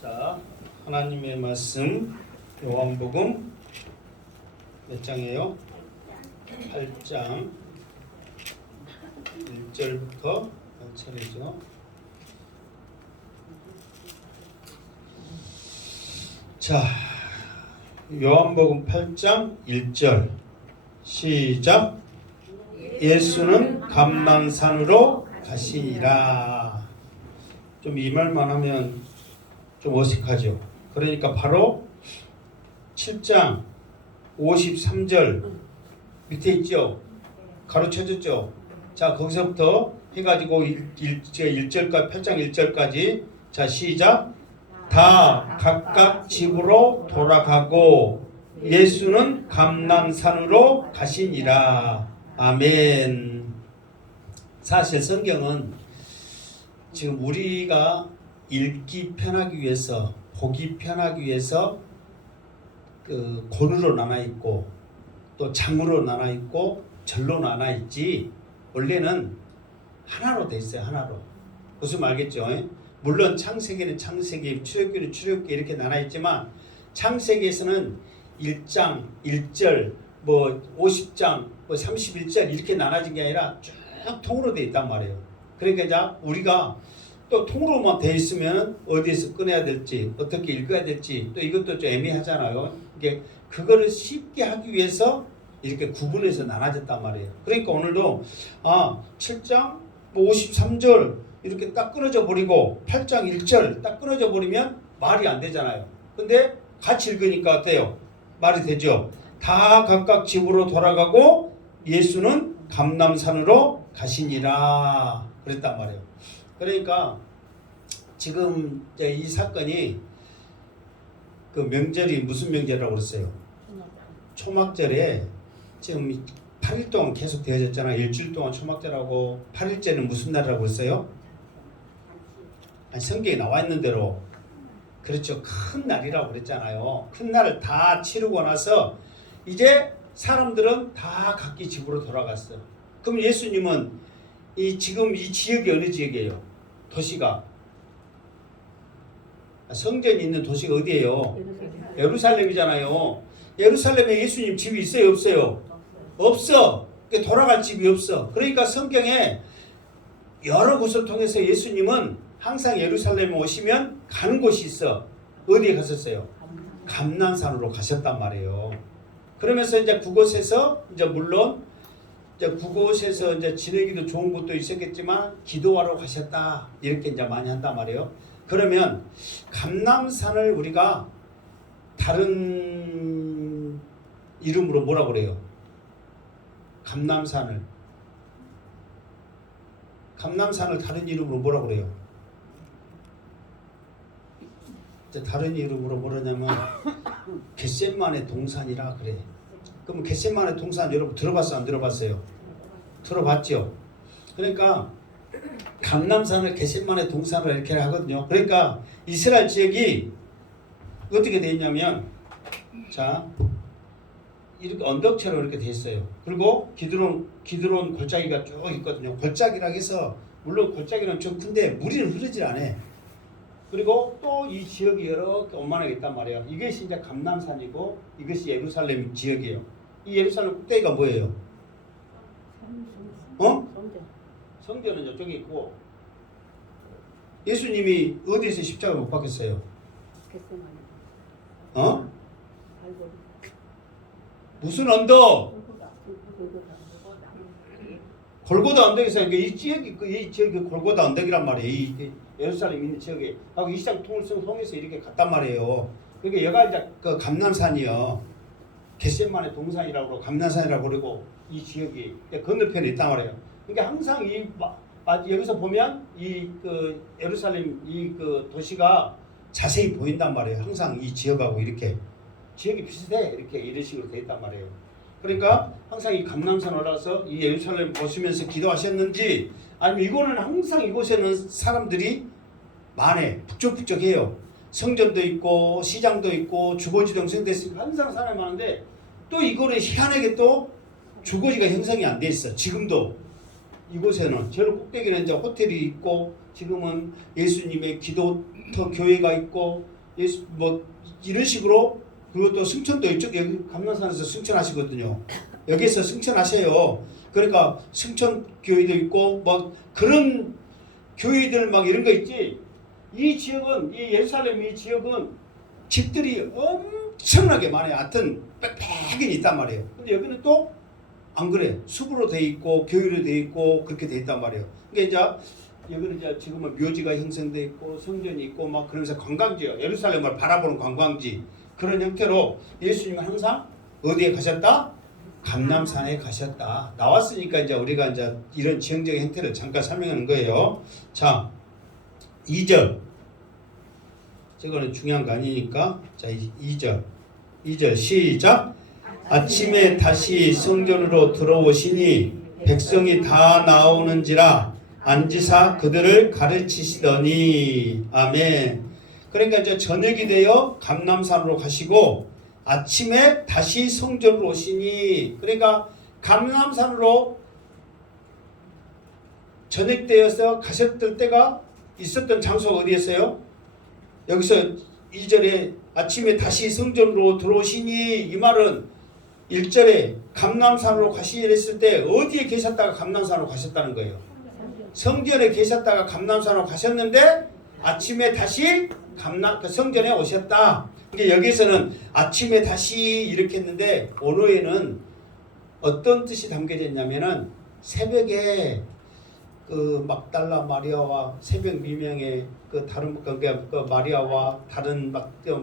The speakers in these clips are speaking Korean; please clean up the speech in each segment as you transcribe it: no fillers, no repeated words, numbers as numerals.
자, 하나님의 말씀 요한복음 몇 장이에요? 8장 1절부터 8절이죠. 자, 요한복음 8장 1절 시작. 예수는 감난산으로 가시니라. 좀 이 말만 하면 좀 어색하죠. 그러니까 바로 7장 53절 밑에 있죠. 가로쳐졌죠. 자, 거기서부터 해가지고 1절까지 8장 1절까지 자 시작. 다 각각 집으로 돌아가고 예수는 감난산으로 가시니라. 아멘. 사실 성경은 지금 우리가 읽기 편하기 위해서, 보기 편하기 위해서 그 권으로 나눠 있고 또 장으로 나눠 있고 절로 나눠 있지, 원래는 하나로 돼 있어요. 하나로. 무슨 말 알겠죠? 물론 창세기는 창세기, 출애굽기는 출애굽기 이렇게 나눠 있지만 창세기에서는 1장, 1절, 뭐 50장, 뭐 31절 이렇게 나눠진 게 아니라 쭉 통으로 돼 있단 말이에요. 그러니까 이제 우리가 또 통으로만 돼 있으면 어디에서 꺼내야 될지, 어떻게 읽어야 될지 또 이것도 좀 애매하잖아요. 이게 그거를 쉽게 하기 위해서 이렇게 구분해서 나눠졌단 말이에요. 그러니까 오늘도 7장 뭐 53절 이렇게 딱 끊어져 버리고 8장 1절 딱 끊어져 버리면 말이 안 되잖아요. 근데 같이 읽으니까 어때요? 말이 되죠. 다 각각 집으로 돌아가고 예수는 감난산으로 가시니라 그랬단 말이에요. 그러니까 지금 이 사건이 그 명절이 무슨 명절이라고 그랬어요? 초막절에 지금 8일 동안 계속 되어졌잖아요. 일주일 동안 초막절하고 8일째는 무슨 날이라고 했어요? 아니, 성경에 나와 있는 대로 그렇죠. 큰 날이라고 그랬잖아요. 큰 날을 다 치르고 나서 이제 사람들은 다 각기 집으로 돌아갔어. 그럼 예수님은 지금 이 지역이 어느 지역이에요? 도시가 성전이 있는 도시가 어디예요? 예루살렘이잖아요. 예루살렘에 예수님 집이 있어요? 없어요? 없어. 돌아갈 집이 없어. 그러니까 성경에 여러 곳을 통해서 예수님은 항상 예루살렘에 오시면 가는 곳이 있어. 어디에 갔었어요? 감난산으로 가셨단 말이에요. 그러면서 이제 그곳에서 이제 물론 이제 그곳에서 이제 지내기도 좋은 곳도 있었겠지만 기도하러 가셨다 이렇게 이제 많이 한단 말이에요. 그러면 감난산을 우리가 다른 이름으로 뭐라 그래요? 감난산을 다른 이름으로 뭐라 그래요? 다른 이름으로 뭐라냐면 겟세마네 동산이라 그래. 그럼 겟세마네 동산 여러분 들어봤어요? 안 들어봤어요? 들어봤죠? 그러니까 감난산을 겟세마네 동산으로 이렇게 하거든요. 그러니까 이스라엘 지역이 어떻게 돼 있냐면 자 이렇게 언덕처럼 이렇게 돼 있어요. 그리고 기드론 골짜기가 쭉 있거든요. 골짜기라고 해서 물론 골짜기는 좀 큰데 물이 흐르질 않아요. 그리고 또 이 지역이 여러 개 원만하게 있단 말이에요. 이것이 이제 감난산이고 이것이 예루살렘 지역이에요. 이 예루살렘 꼭대기가 뭐예요? 성전은 저쪽에 있고 예수님이 어디서 십자가를 못 박혔어요? 무슨 언덕? 골고다 언덕에서 이 지역이 골고다 언덕이란 말이에요. 이 예루살렘 있는 지역에 하고 이 시장 통해서 이렇게 갔단 말이에요. 그러니까 여기가 이제 그 감난산이요. 겟세마네 동산이라고 그러고 감난산이라고 그러고 이 지역이 건너편에 있단 말이에요. 그러니까 항상 여기서 보면 그 예루살렘 그 도시가 자세히 보인단 말이에요. 항상 이 지역하고 이렇게 지역이 비슷해 이렇게 이런 식으로 돼 있단 말이에요. 그러니까 항상 이 감난산 올라서 이 예루살렘 보시면서 기도하셨는지 아니면 이거는 항상 이곳에는 사람들이 많아 북적북적해요. 성전도 있고 시장도 있고 주거지도 형성됐으니까 항상 사람이 많은데 또 이거는 희한하게 또 주거지가 형성이 안 돼 있어. 지금도 이곳에는 저 꼭대기는 이제 호텔이 있고 지금은 예수님의 기도 더 교회가 있고 예수 뭐 이런 식으로. 그리고 또 승천도 이쪽 여기 감남산에서 승천하시거든요. 여기서 승천하세요. 그러니까 승천 교회도 있고 뭐 그런 교회들 막 이런 거 있지. 이 지역은 이 예루살렘 이 지역은 집들이 엄청나게 많아요. 하여튼 빽빽이 있단 말이에요. 근데 여기는 또 안 그래. 숲으로 돼 있고 교회로 돼 있고 그렇게 돼 있단 말이에요. 그러니까 이제 여기는 이제 지금은 묘지가 형성돼 있고 성전이 있고 막 그러면서 관광지요. 예루살렘을 바라보는 관광지 그런 형태로 예수님은 항상 어디에 가셨다? 감람산에 가셨다. 나왔으니까 이제 우리가 이제 이런 지형적인 형태를 잠깐 설명하는 거예요. 자, 2절. 저거는 중요한 거 아니니까. 자, 2절 시작. 아침에 다시 성전으로 들어오시니 백성이 다 나오는지라 앉으사 그들을 가르치시더니. 아멘. 그러니까 이제 저녁이 되어 감람산으로 가시고 아침에 다시 성전으로 오시니. 그러니까 감람산으로 저녁 때여서 가셨을 때가 있었던 장소가 어디였어요? 여기서 2절에 아침에 다시 성전으로 들어오시니 이 말은 1절에 감람산으로 가시랬을 때 어디에 계셨다가 감람산으로 가셨다는 거예요. 성전에 계셨다가 감람산으로 가셨는데 아침에 다시 성전에 오셨다. 그러니까 여기서는 아침에 다시 이렇게 했는데 언어에는 어떤 뜻이 담겨져 있냐면은 새벽에 그 막달라 마리아와 새벽 미명에 그 다른 그 마리아와 다른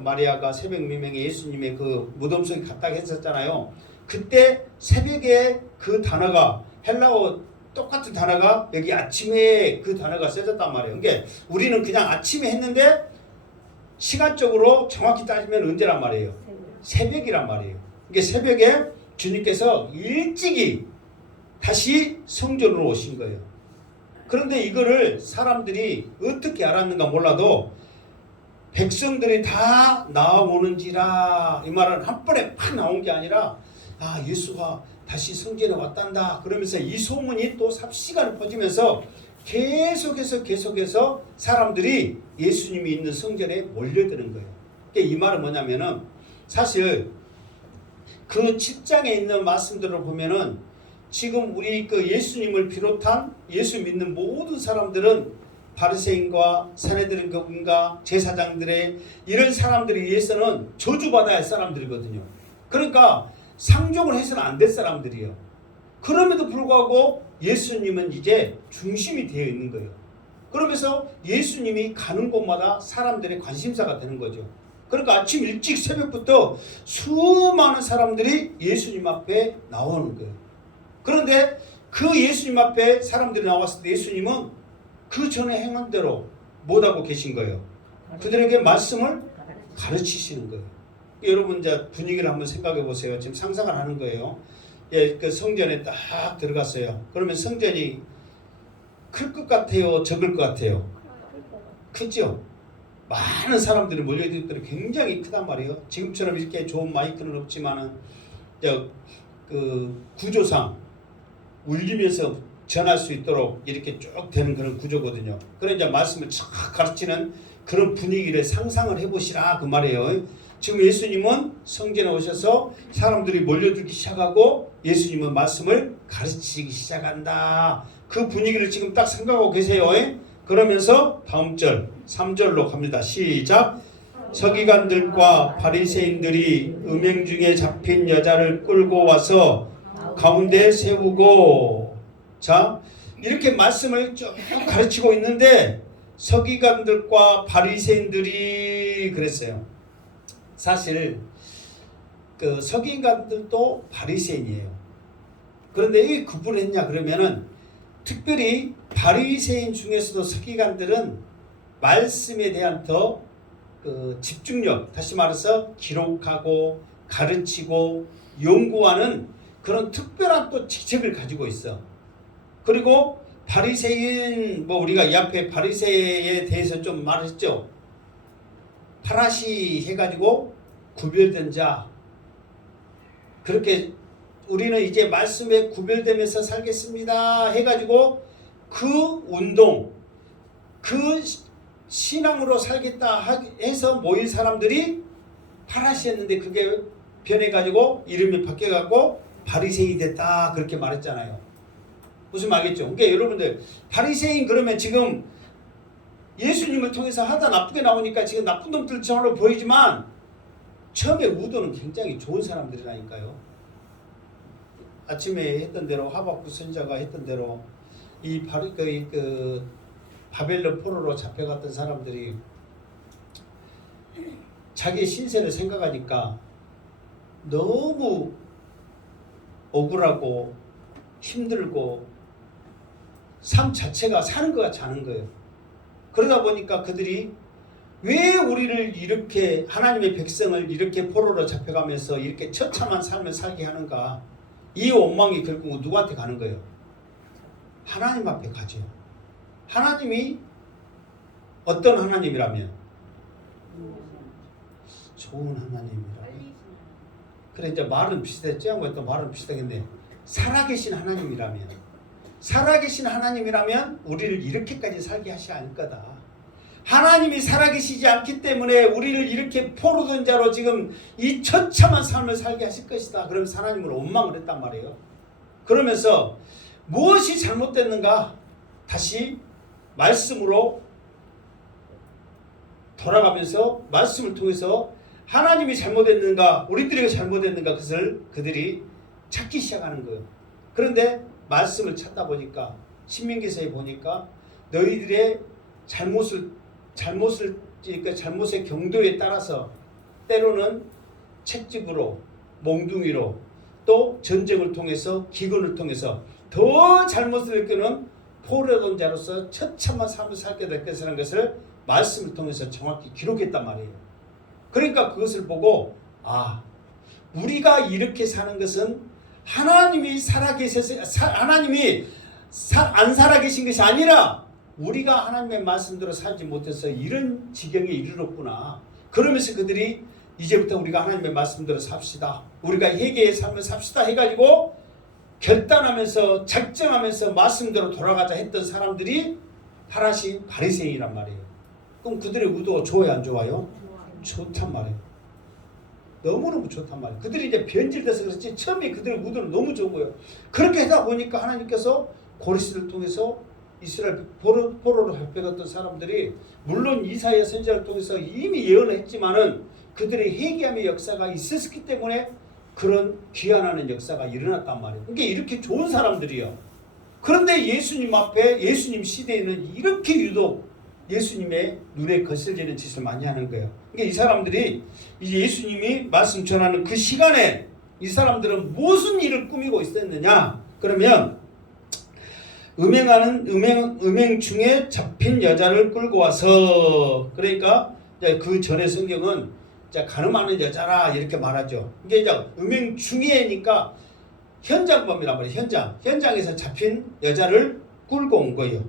마리아가 새벽 미명에 예수님의 그 무덤 속에 갔다 했었잖아요. 그때 새벽에 그 단어가 헬라어 똑같은 단어가 여기 아침에 그 단어가 써졌단 말이에요. 그러니까 우리는 그냥 아침에 했는데 시간적으로 정확히 따지면 언제란 말이에요? 새벽이란 말이에요. 그러니까 새벽에 주님께서 일찍이 다시 성전으로 오신 거예요. 그런데 이거를 사람들이 어떻게 알았는가 몰라도 백성들이 다 나오는지라 이 말은 한 번에 팍 나온 게 아니라 예수가 다시 성전에 왔단다 그러면서 이 소문이 또 삽시간에 퍼지면서 계속해서 사람들이 예수님이 있는 성전에 몰려드는 거예요. 이 말은 뭐냐면은 사실 그 7장에 있는 말씀들을 보면은 지금 우리 그 예수님을 비롯한 예수 믿는 모든 사람들은 바리새인과 산헤드린과 제사장들의 이런 사람들에 의해서는 저주받아야 할 사람들이거든요. 그러니까 상종을 해서는 안 될 사람들이에요. 그럼에도 불구하고 예수님은 이제 중심이 되어 있는 거예요. 그러면서 예수님이 가는 곳마다 사람들의 관심사가 되는 거죠. 그러니까 아침 일찍 새벽부터 수많은 사람들이 예수님 앞에 나오는 거예요. 그런데 그 예수님 앞에 사람들이 나왔을 때 예수님은 그 전에 행한 대로 못하고 계신 거예요. 그들에게 말씀을 가르치시는 거예요. 여러분 이제 분위기를 한번 생각해 보세요. 지금 상상을 하는 거예요. 그 성전에 딱 들어갔어요. 그러면 성전이 클 것 같아요? 적을 것 같아요? 크죠? 많은 사람들이 몰려들 때 굉장히 크단 말이에요. 지금처럼 이렇게 좋은 마이크는 없지만은 그 구조상 울리면서 전할 수 있도록 이렇게 쭉 되는 그런 구조거든요. 그래 이제 말씀을 쫙 가르치는 그런 분위기를 상상을 해보시라 그 말이에요. 지금 예수님은 성전에 오셔서 사람들이 몰려들기 시작하고 예수님은 말씀을 가르치기 시작한다. 그 분위기를 지금 딱 생각하고 계세요. 그러면서 다음 절 3절로 갑니다. 시작. 서기관들과 바리새인들이 음행 중에 잡힌 여자를 끌고 와서 가운데 세우고. 자, 이렇게 말씀을 쭉 가르치고 있는데 서기관들과 바리새인들이 그랬어요. 사실 그 서기관들도 바리새인이에요. 그런데 왜 구분했냐 그러면은 특별히 바리새인 중에서도 서기관들은 말씀에 대한 더 그 집중력, 다시 말해서 기록하고 가르치고 연구하는 그런 특별한 또 직책을 가지고 있어. 그리고 바리새인 우리가 이 앞에 바리새에 대해서 좀 말했죠. 파라시 해가지고 구별된 자. 그렇게 우리는 이제 말씀에 구별되면서 살겠습니다 해가지고 그 운동, 그 신앙으로 살겠다 해서 모인 사람들이 파라시였는데 그게 변해가지고 이름이 바뀌어갖고 바리새인이 됐다 그렇게 말했잖아요. 무슨 말겠죠? 그러니까 여러분들 바리새인 그러면 지금 예수님을 통해서 하다 나쁘게 나오니까 지금 나쁜 놈들처럼 보이지만 처음에 의도는 굉장히 좋은 사람들이라니까요. 아침에 했던 대로 하박국 선지자가 했던 대로 이 바벨론 포로로 잡혀갔던 사람들이 자기 신세를 생각하니까 너무 억울하고 힘들고 삶 자체가 사는 것 같지 않은 거예요. 그러다 보니까 그들이 왜 우리를 이렇게 하나님의 백성을 이렇게 포로로 잡혀가면서 이렇게 처참한 삶을 살게 하는가, 이 원망이 결국 누구한테 가는 거예요? 하나님 앞에 가죠. 하나님이 어떤 하나님이라면? 좋은 하나님이라면. 그래 이제 말은 비슷했지 않고 또 말은 비슷하겠네. 살아계신 하나님이라면, 살아계신 하나님이라면 우리를 이렇게까지 살게 하시지 않을 거다. 하나님이 살아계시지 않기 때문에 우리를 이렇게 포로된 자로 지금 이 처참한 삶을 살게 하실 것이다. 그러면서 하나님을 원망을 했단 말이에요. 그러면서 무엇이 잘못됐는가 다시 말씀으로 돌아가면서 말씀을 통해서 하나님이 잘못했는가 우리들이 잘못했는가 그것을 그들이 찾기 시작하는 거예요. 그런데 말씀을 찾다 보니까 신명기서에 보니까 너희들의 잘못의 경도에 따라서 때로는 채찍으로 몽둥이로 또 전쟁을 통해서 기근을 통해서 더 잘못을 일으키는 포로된 자로서 처참한 삶을 살게 될 것이라는 것을 말씀을 통해서 정확히 기록했단 말이에요. 그러니까 그것을 보고 우리가 이렇게 사는 것은 하나님이 하나님이 안 살아계신 것이 아니라 우리가 하나님의 말씀대로 살지 못해서 이런 지경에 이르렀구나. 그러면서 그들이 이제부터 우리가 하나님의 말씀대로 삽시다. 우리가 회개의 삶을 삽시다 해가지고 결단하면서 작정하면서 말씀대로 돌아가자 했던 사람들이 바리새인이란 말이에요. 그럼 그들의 의도가 좋아요 안 좋아요? 좋단 말이에요. 너무너무 좋단 말이에요. 그들이 이제 변질돼서 그렇지 처음에 그들의 의도는 너무 좋은 거예요. 그렇게 하다 보니까 하나님께서 고레스를 통해서 이스라엘 포로로 잡혀갔던 사람들이 물론 이사야 선지자를 통해서 이미 예언을 했지만은 그들의 회개함의 역사가 있었기 때문에 그런 귀환하는 역사가 일어났단 말이에요. 그러니까 이렇게 좋은 사람들이요. 그런데 예수님 앞에 예수님 시대에는 이렇게 유독 예수님의 눈에 거슬리는 짓을 많이 하는 거예요. 그러니까 이 사람들이 이제 예수님이 말씀 전하는 그 시간에 이 사람들은 무슨 일을 꾸미고 있었느냐? 그러면 음행 중에 잡힌 여자를 끌고 와서, 그러니까 그 전에 성경은 가늠하는 여자라 이렇게 말하죠. 이게 이제 음행 중에니까 현장범이란 말이에요. 현장에서 잡힌 여자를 끌고 온 거예요.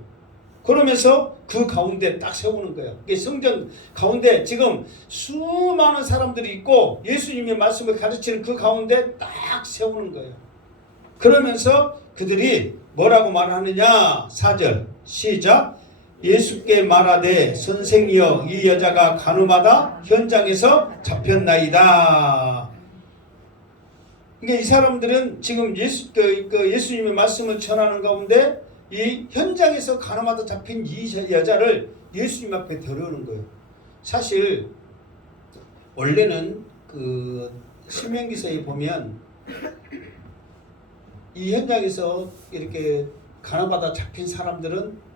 그러면서 그 가운데 딱 세우는 거예요. 이게 성전 가운데 지금 수많은 사람들이 있고 예수님의 말씀을 가르치는 그 가운데 딱 세우는 거예요. 그러면서 그들이 뭐라고 말하느냐? 4절 시작. 예수께 말하되 선생이여 이 여자가 간음하다 현장에서 잡혔나이다. 그러니까 이 사람들은 지금 예수님의 말씀을 전하는 가운데 이 현장에서 간음하다 잡힌 이 여자를 예수님 앞에 데려오는 거예요. 사실 원래는 그 신명기서에 보면 이 현장에서 이렇게 간음하다 잡힌 사람들은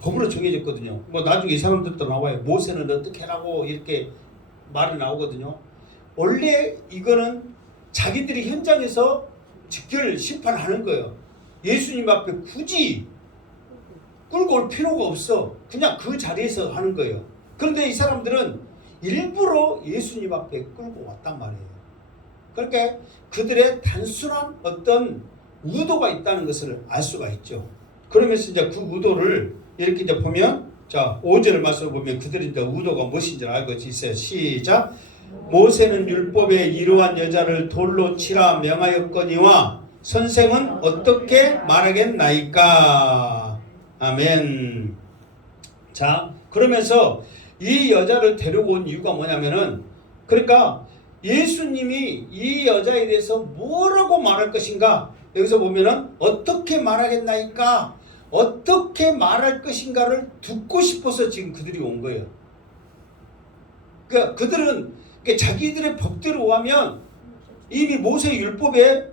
법으로 정해졌거든요. 뭐 나중에 이 사람들도 나와요. 모세는 어떻게 하라고 이렇게 말이 나오거든요. 원래 이거는 자기들이 현장에서 직결 심판하는 거예요. 예수님 앞에 굳이 끌고 올 필요가 없어. 그냥 그 자리에서 하는 거예요. 그런데 이 사람들은 일부러 예수님 앞에 끌고 왔단 말이에요. 그러니까 그들의 단순한 어떤 의도가 있다는 것을 알 수가 있죠. 그러면서 이제 그 의도를 이렇게 이제 보면, 자, 5절을 말씀을 보면 그들이 이제 의도가 무엇인지 알고 있어요. 시작. 모세는 율법에 이러한 여자를 돌로 치라 명하였거니와 선생은 어떻게 말하겠나이까. 아멘. 자, 그러면서 이 여자를 데려온 이유가 뭐냐면은, 그러니까 예수님이 이 여자에 대해서 뭐라고 말할 것인가, 여기서 보면은 어떻게 말하겠나이까, 어떻게 말할 것인가를 듣고 싶어서 지금 그들이 온 거예요. 그러니까 그들은 자기들의 법대로 하면 이미 모세 율법에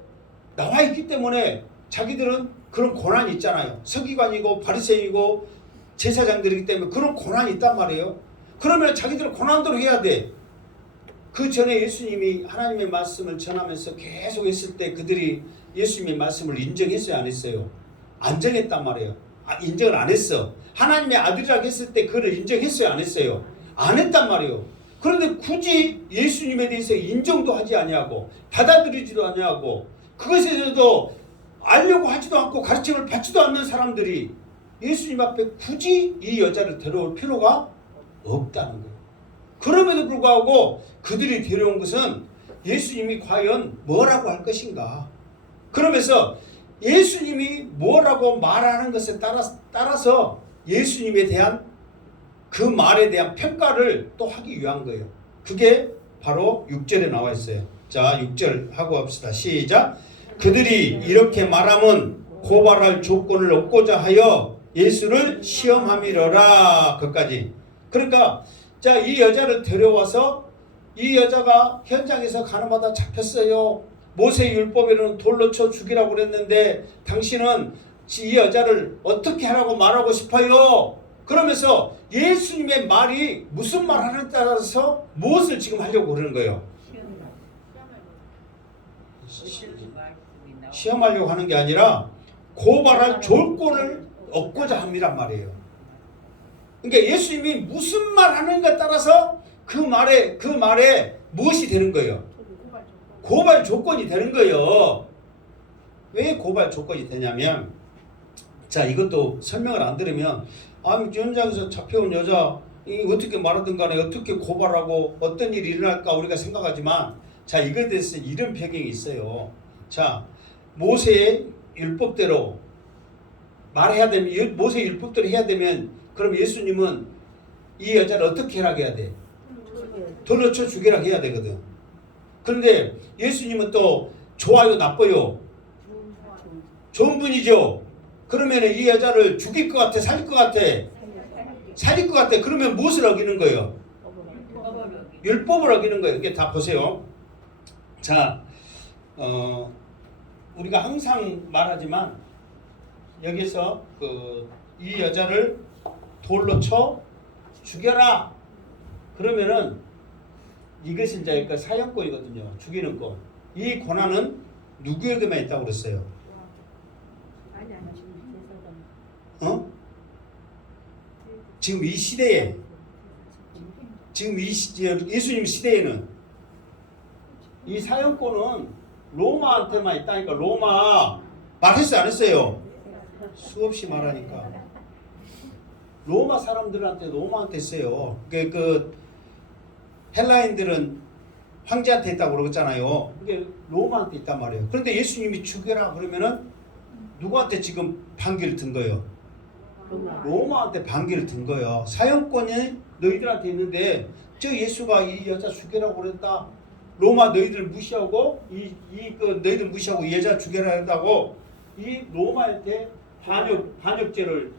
나와 있기 때문에 자기들은 그런 고난이 있잖아요. 서기관이고 바리새인이고 제사장들이기 때문에 그런 고난이 있단 말이에요. 그러면 자기들은 고난대로 해야 돼. 그 전에 예수님이 하나님의 말씀을 전하면서 계속 했을 때 그들이 예수님의 말씀을 인정했어요, 안 했어요? 안 정했단 말이에요. 인정을 안 했어. 하나님의 아들이라고 했을 때 그를 인정했어요, 안 했어요? 안 했단 말이에요. 그런데 굳이 예수님에 대해서 인정도 하지 아니하고 받아들이지도 아니하고 그것에 대해서도 알려고 하지도 않고 가르침을 받지도 않는 사람들이 예수님 앞에 굳이 이 여자를 데려올 필요가 없다는 거예요. 그럼에도 불구하고 그들이 데려온 것은 예수님이 과연 뭐라고 할 것인가. 그러면서 예수님이 뭐라고 말하는 것에 따라서 예수님에 대한 그 말에 대한 평가를 또 하기 위한 거예요. 그게 바로 6절에 나와 있어요. 자, 6절 하고 합시다. 시작. 그들이 이렇게 말하면 고발할 조건을 얻고자 하여 예수를 시험함이러라. 그까지. 그러니까 자, 이 여자를 데려와서 이 여자가 현장에서 가늠하다 잡혔어요. 모세 율법에는 돌로 쳐 죽이라고 그랬는데 당신은 이 여자를 어떻게 하라고 말하고 싶어요? 그러면서 예수님의 말이 무슨 말 하느냐에 따라서 무엇을 지금 하려고 그러는 거예요? 시험하려고 하는 게 아니라 고발할 조건을 얻고자 합니단 말이에요. 그러니까 예수님이 무슨 말 하는가에 따라서 그 말에 무엇이 되는 거예요? 고발 조건이 되는 거예요. 왜 고발 조건이 되냐면, 자, 이것도 설명을 안 들으면 현장에서 잡혀온 여자 어떻게 말하든 간에 어떻게 고발하고 어떤 일이 일어날까 우리가 생각하지만, 자, 이거에 대해서 이런 배경이 있어요. 자, 모세의 율법대로 말해야 되면, 모세의 율법대로 해야 되면, 그럼 예수님은 이 여자를 어떻게 해야 돼? 돌로 쳐 죽이라 해야 되거든. 그런데 예수님은 또 좋아요, 나빠요? 좋은 분이죠. 그러면 이 여자를 죽일 것 같아, 살릴 것 같아? 살릴 것 같아. 그러면 무엇을 어기는 거예요? 율법을 어기는 거예요. 이게 다 보세요. 자, 우리가 항상 말하지만 여기서 이 여자를 돌로 쳐 죽여라. 그러면은 이것은 이제 그 사형권이거든요. 죽이는 거. 이 권한은 누구에게만 있다고 그랬어요? 지금 이 시대에, 예수님 시대에는 이 사형권은 로마한테만 있다니까. 로마 말했어요, 안 했어요? 수없이 말하니까. 로마 사람들한테, 로마한테 있어요. 그 헬라인들은 황제한테 있다고 그러잖아요. 그게 로마한테 있단 말이에요. 그런데 예수님이 죽여라 그러면은 누구한테 지금 반기를 든 거예요? 로마한테 반기를 든 거예요. 사형권이 너희들한테 있는데 저 예수가 이 여자 죽여라고 그랬다. 로마 너희들 무시하고 너희들 무시하고 이 여자 죽여라 했다고 이 로마한테 반역죄를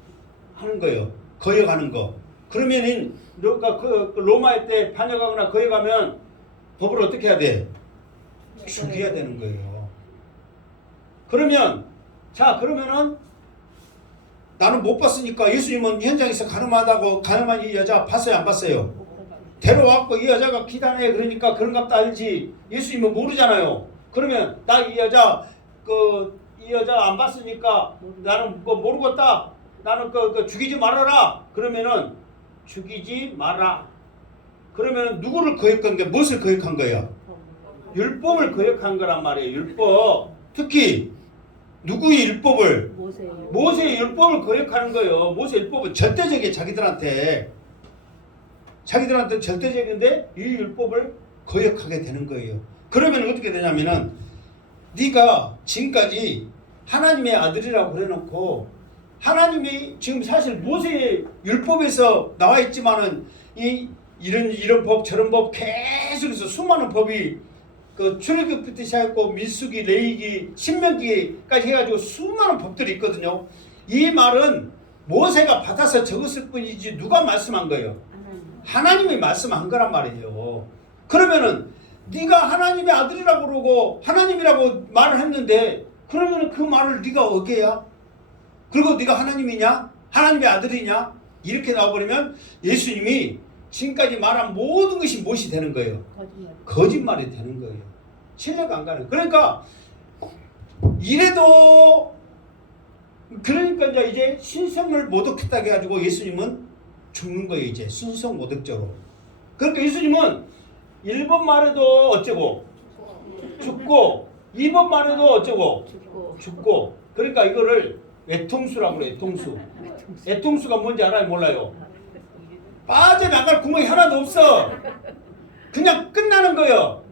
하는 거예요. 거역하는 거. 그러면은 그 로마에 때 반역하거나 거역하면 법을 어떻게 해야 돼? 죽여야 되는 거예요. 그러면 그러면은 나는 못 봤으니까 예수님은 현장에서 가늠한 이 여자 봤어요, 안 봤어요? 데려왔고 이 여자가 기단해 그러니까 그런갑다 알지. 예수님은 모르잖아요. 그러면 나 이 여자 안 봤으니까 나는 모르겠다. 나는 죽이지 말아라. 그러면은 죽이지 마라. 그러면 누구를 거역한 게 무엇을 거역한 거예요? 율법을 거역한 거란 말이에요. 율법. 특히 누구의 율법을? 모세의 율법을 거역하는 거예요. 모세의 율법은 절대적이에요. 자기들한테 절대적인데 이 율법을 거역하게 되는 거예요. 그러면 어떻게 되냐면은 네가 지금까지 하나님의 아들이라고 그래놓고 하나님이 지금 사실 모세의 율법에서 나와 있지만은 이런 법 저런 법 계속해서 수많은 법이 그 출애굽부터 시작했고 민수기, 레위기, 신명기까지 해가지고 수많은 법들이 있거든요. 이 말은 모세가 받아서 적었을 뿐이지 누가 말씀한 거예요? 하나님이 말씀한 거란 말이에요. 그러면은 네가 하나님의 아들이라고 그러고 하나님이라고 말을 했는데 그러면은 그 말을 네가 어겨야? 그리고 네가 하나님이냐? 하나님의 아들이냐? 이렇게 나와버리면 예수님이 지금까지 말한 모든 것이 무엇이 되는 거예요? 거짓말이 되는 거예요. 신뢰가 안 가는. 그러니까 이래도 그러니까 이제 신성을 모독했다고 해가지고 예수님은 죽는 거예요. 이제 신성 모독죄로. 그러니까 예수님은 1번 말해도 어쩌고 죽고 2번 말해도 어쩌고 죽고. 그러니까 이거를 애통수라고 그래요. 애통수. 애통수가 뭔지 알아요? 몰라요? 빠져나갈 구멍이 하나도 없어. 그냥 끝나는 거예요.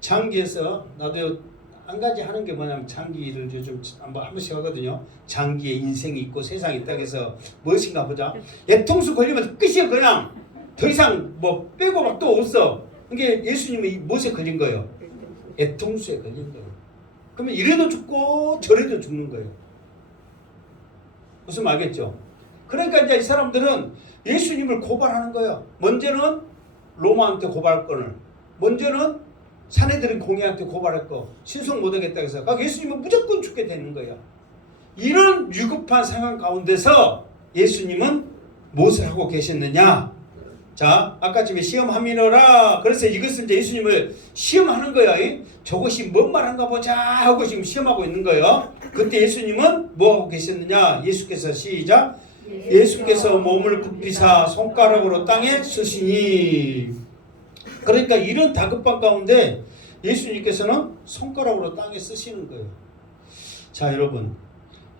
장기에서 나도 한 가지 하는 게 뭐냐면 장기를 요즘 한 번씩 하거든요. 장기에 인생이 있고 세상이 있다고 해서 무엇인가 보자. 애통수 걸리면 끝이에요. 그냥 더 이상 뭐 빼고 막 또 없어. 이게 예수님이 무엇에 걸린 거예요? 애통수에 걸린 거예요. 그러면 이래도 죽고 저래도 죽는 거예요. 무슨 말겠죠? 그러니까 이제 이 사람들은 예수님을 고발하는 거예요. 먼저는 로마한테 고발권을, 먼저는 사내들인 공회한테 고발했고 신성 못하겠다고 해서 그러니까 예수님은 무조건 죽게 되는 거예요. 이런 위급한 상황 가운데서 예수님은 무엇을 하고 계셨느냐? 자, 아까쯤에 시험하미노라. 그래서 이것은 이제 예수님을 시험하는 거예요. 저것이 뭔 말한가 보자 하고 지금 시험하고 있는 거예요. 그때 예수님은 뭐 하고 계셨느냐? 예수께서 시작. 예수께서 몸을 굽히사 손가락으로 땅에 쓰시니. 그러니까 이런 다급한 가운데 예수님께서는 손가락으로 땅에 쓰시는 거예요. 자, 여러분,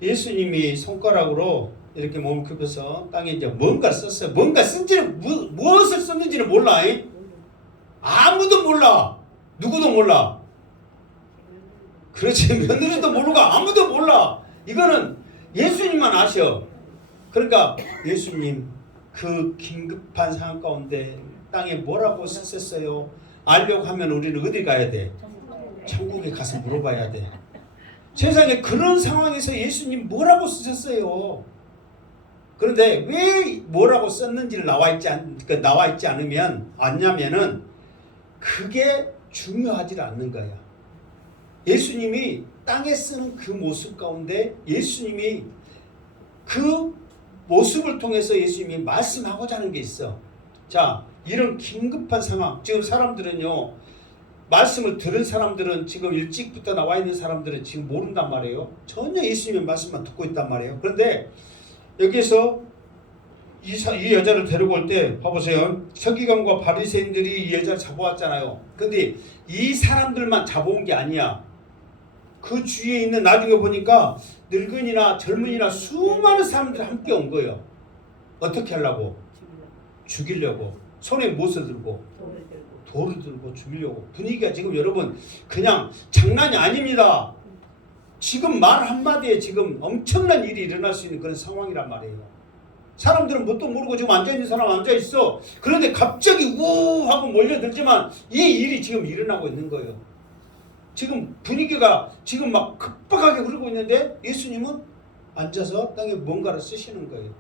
예수님이 손가락으로 이렇게 몸을 굽혀서 땅에 이제 뭔가 썼어요. 뭔가 쓴지는 무엇을 썼는지는 몰라. 아무도 몰라. 누구도 몰라. 그렇지, 며느리도 모르고 아무도 몰라. 이거는 예수님만 아셔. 그러니까 예수님 그 긴급한 상황 가운데 땅에 뭐라고 쓰셨어요? 알려고 하면 우리는 어디 가야 돼? 천국에 가서 물어봐야 돼. 세상에 그런 상황에서 예수님 뭐라고 쓰셨어요? 그런데 왜 뭐라고 썼는지를 나와 있지 않냐면은 그게 중요하지 않는 거야. 예수님이 땅에 쓰는 그 모습 가운데 예수님이 그 모습을 통해서 예수님이 말씀하고자 하는 게 있어. 자, 이런 긴급한 상황, 지금 사람들은요, 말씀을 들은 사람들은 지금 일찍부터 나와 있는 사람들은 지금 모른단 말이에요. 전혀 예수님의 말씀만 듣고 있단 말이에요. 그런데 여기서 이 여자를 데리고 올 때 봐보세요. 서기관과 바리새인들이 이 여자를 잡아왔잖아요. 근데 이 사람들만 잡아온 게 아니야. 그 주위에 있는 나중에 보니까 늙은이나 젊은이나 수많은 사람들이 함께 온 거예요. 어떻게 하려고? 죽이려고. 손에 무엇을 들고? 돌을 들고 죽이려고. 분위기가 지금 여러분 그냥 장난이 아닙니다. 지금 말 한마디에 지금 엄청난 일이 일어날 수 있는 그런 상황이란 말이에요. 사람들은 뭣도 모르고 지금 앉아있는 사람 앉아있어. 그런데 갑자기 우 하고 몰려들지만 이 일이 지금 일어나고 있는 거예요. 지금 분위기가 지금 막 급박하게 흐르고 있는데 예수님은 앉아서 땅에 뭔가를 쓰시는 거예요.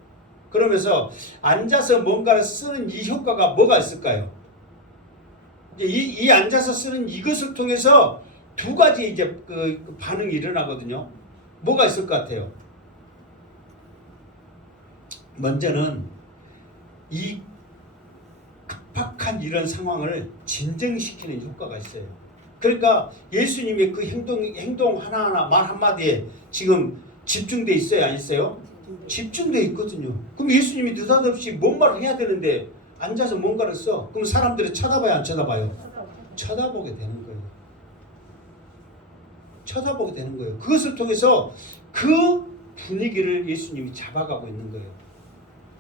그러면서 앉아서 뭔가를 쓰는 이 효과가 뭐가 있을까요? 이 앉아서 쓰는 이것을 통해서 두 가지 이제 그 반응이 일어나거든요. 뭐가 있을 것 같아요? 먼저는 이 급박한 이런 상황을 진정시키는 효과가 있어요. 그러니까 예수님의 그 행동 하나하나 말 한마디에 지금 집중돼 있어요, 안 있어요? 집중돼 있거든요. 그럼 예수님이 느닷없이 뭔 말을 해야 되는데 앉아서 뭔가를 써. 그럼 사람들이 쳐다봐요, 안 쳐다봐요? 쳐다보게 되는 거예요. 쳐다보게 되는 거예요. 그것을 통해서 그 분위기를 예수님이 잡아가고 있는 거예요.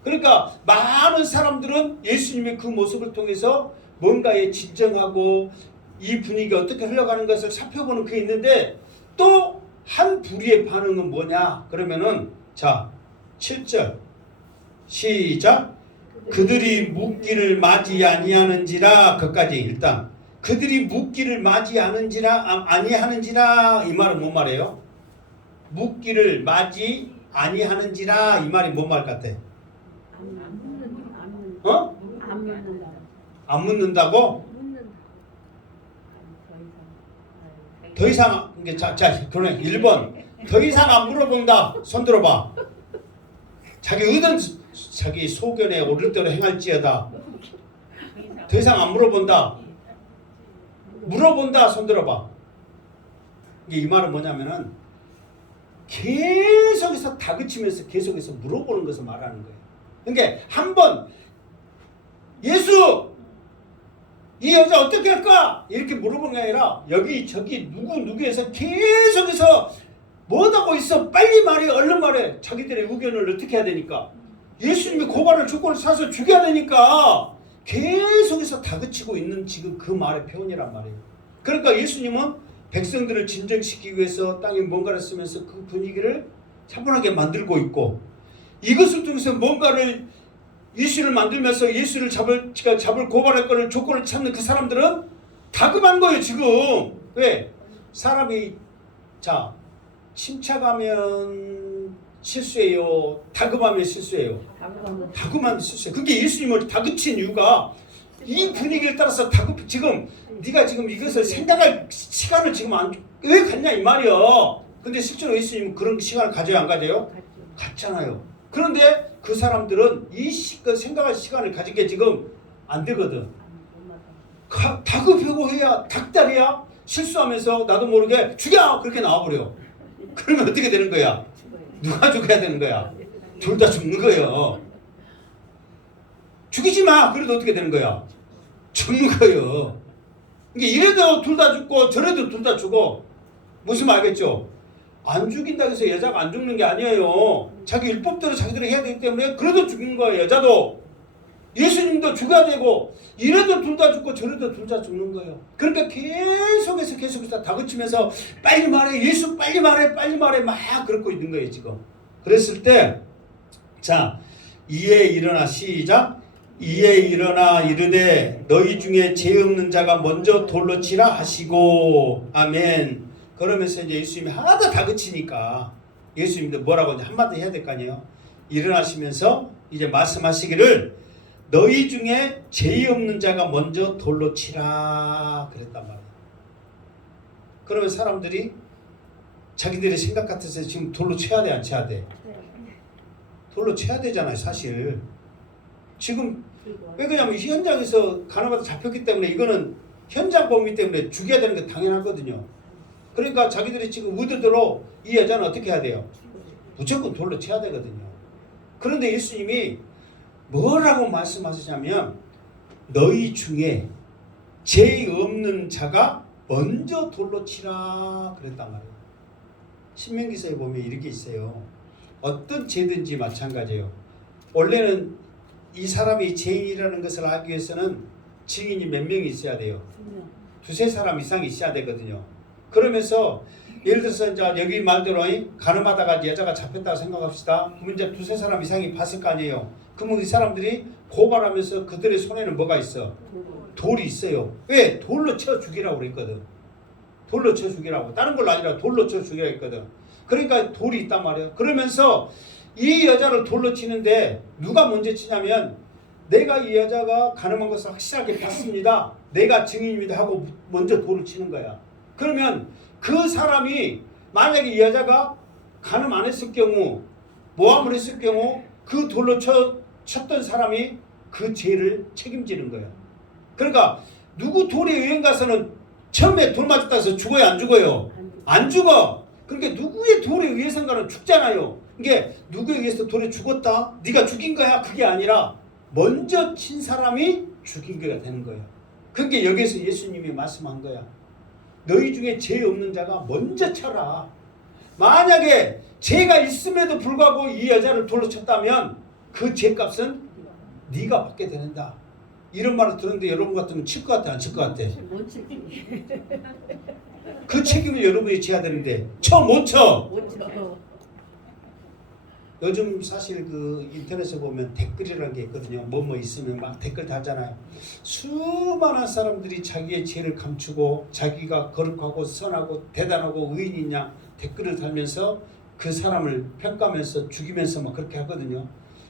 그러니까 많은 사람들은 예수님의 그 모습을 통해서 뭔가에 진정하고 이 분위기가 어떻게 흘러가는 것을 살펴보는 게 있는데 또 한 부류의 반응은 뭐냐? 그러면은 자, 7절 시작. 그들이 묻기를 맞이 아니하는지라. 그까지 일단 그들이 묻기를 맞이 아니하는지라 이 말은 뭔 말이에요? 묻기를 맞이 아니하는지라 이 말이 뭔 말 같아? 어? 안 묻는다고? 더 이상 자 그러면 1번 더 이상 안 물어본다. 손 들어봐. 자기 의든 자기 소견에 오를 대로 행할지어다. 더 이상 안 물어본다. 물어본다. 손 들어봐. 이게 이 말은 뭐냐면은 계속해서 다그치면서 계속해서 물어보는 것을 말하는 거예요. 그러니까 한번 예수 이 여자 어떻게 할까? 이렇게 물어보는 게 아니라 여기 저기 누구에서 계속해서 뭐하고 있어? 빨리 말해. 얼른 말해. 자기들의 의견을 어떻게 해야 되니까. 예수님이 고발을 조건을 사서 죽여야 되니까 계속해서 다그치고 있는 지금 그 말의 표현이란 말이에요. 그러니까 예수님은 백성들을 진정시키기 위해서 땅에 뭔가를 쓰면서 그 분위기를 차분하게 만들고 있고 이것을 통해서 뭔가를 예수를 만들면서 예수를 잡을 고발할 거를 조건을 찾는 그 사람들은 다급한 거예요 지금. 왜? 사람이 자 침착하면 실수예요. 다급하면 실수예요. 다급하면 실수예요. 그게 예수님을 다그친 이유가 이 분위기를 따라서 지금 네가 지금 이것을 생각할 시간을 지금 왜 갖냐 이 말이야. 근데 실제로 예수님은 그런 시간을 가져야 안 가져요? 갖잖아요. 그런데 그 사람들은 생각할 시간을 가진 게 지금 안 되거든. 다급하고 해야 닭다리야. 실수하면서 나도 모르게 죽여 그렇게 나와버려. 그러면 어떻게 되는 거야? 누가 죽어야 되는 거야? 둘 다 죽는 거예요. 죽이지 마. 그래도 어떻게 되는 거야? 죽는 거예요. 이래도 둘 다 죽고 저래도 둘 다 죽어. 무슨 말 알겠죠? 안 죽인다고 해서 여자가 안 죽는 게 아니에요. 자기 율법대로 자기들이 해야 되기 때문에 그래도 죽는 거예요. 여자도. 예수님도 죽어야 되고 이래도 둘 다 죽고 저래도 둘 다 죽는 거예요. 그러니까 계속해서 다그치면서 빨리 말해. 예수 빨리 말해. 막 그러고 있는 거예요 지금. 그랬을 때 자 이에 일어나 시작. 이에 일어나 이르되 너희 중에 죄 없는 자가 먼저 돌로 치라 하시고 아멘. 그러면서 이제 예수님이 하나도 다그치니까 예수님도 뭐라고 이제 한마디 해야 될 거 아니에요. 일어나시면서 이제 말씀하시기를 너희 중에 죄 없는 자가 먼저 돌로 치라 그랬단 말이에요. 그러면 사람들이 자기들의 생각 같아서 지금 돌로 쳐야 돼 안 쳐야 돼? 돌로 쳐야 되잖아요 사실. 지금 왜 그러냐면 현장에서 가늠하다 잡혔기 때문에 이거는 현장 범위 때문에 죽여야 되는 게 당연하거든요. 그러니까 자기들이 지금 의도대로 이 여자는 어떻게 해야 돼요? 무조건 돌로 쳐야 되거든요. 그런데 예수님이 뭐라고 말씀하시냐면 너희 중에 죄 없는 자가 먼저 돌로 치라 그랬단 말이에요. 신명기서에 보면 이렇게 있어요. 어떤 죄든지 마찬가지예요. 원래는 이 사람이 죄인이라는 것을 알기 위해서는 증인이 몇 명이 있어야 돼요? 두세 사람 이상이 있어야 되거든요. 그러면서 예를 들어서 이제 여기 말대로 가늠하다가 여자가 잡혔다고 생각합시다. 그러면 이제 두세 사람 이상이 봤을 거 아니에요. 그러면 이 사람들이 고발하면서 그들의 손에는 뭐가 있어? 돌이 있어요. 왜? 돌로 쳐 죽이라고 그랬거든. 돌로 쳐 죽이라고. 다른 걸로 아니라 돌로 쳐 죽이라고 했거든. 그러니까 돌이 있단 말이에요. 그러면서 이 여자를 돌로 치는데 누가 먼저 치냐면 내가 이 여자가 가늠한 것을 확실하게 봤습니다. 내가 증인입니다 하고 먼저 돌을 치는 거야. 그러면 그 사람이 만약에 이 여자가 가늠 안 했을 경우 모함을 했을 경우 그 돌로 쳤던 사람이 그 죄를 책임지는 거야. 그러니까 누구 돌에 의행 가서는 처음에 돌 맞았다 해서 죽어요 안 죽어요? 안 죽어. 그러니까 누구의 돌에 의해서인가는 죽잖아요. 이게 누구에 의해서 돌에 죽었다? 네가 죽인 거야? 그게 아니라 먼저 친 사람이 죽인 거가 되는 거야. 그게 여기서 예수님이 말씀한 거야. 너희 중에 죄 없는 자가 먼저 쳐라. 만약에 죄가 있음에도 불구하고 이 여자를 돌로 쳤다면 그 죄값은 네가 받게 된다. 이런 말을 들었는데 여러분 같으면 칠 것 같아 안 칠 것 같아? 그 책임을 여러분이 져야 되는데 쳐 못 쳐? 요즘 사실 그 인터넷에 보면 댓글이라는 게 있거든요. 뭐뭐 있으면 막 댓글 달잖아요. 수많은 사람들이 자기의 죄를 감추고 자기가 거룩하고 선하고 대단하고 의인이냐 댓글을 달면서 그 사람을 평가하면서 죽이면서 막 그렇게 하거든요.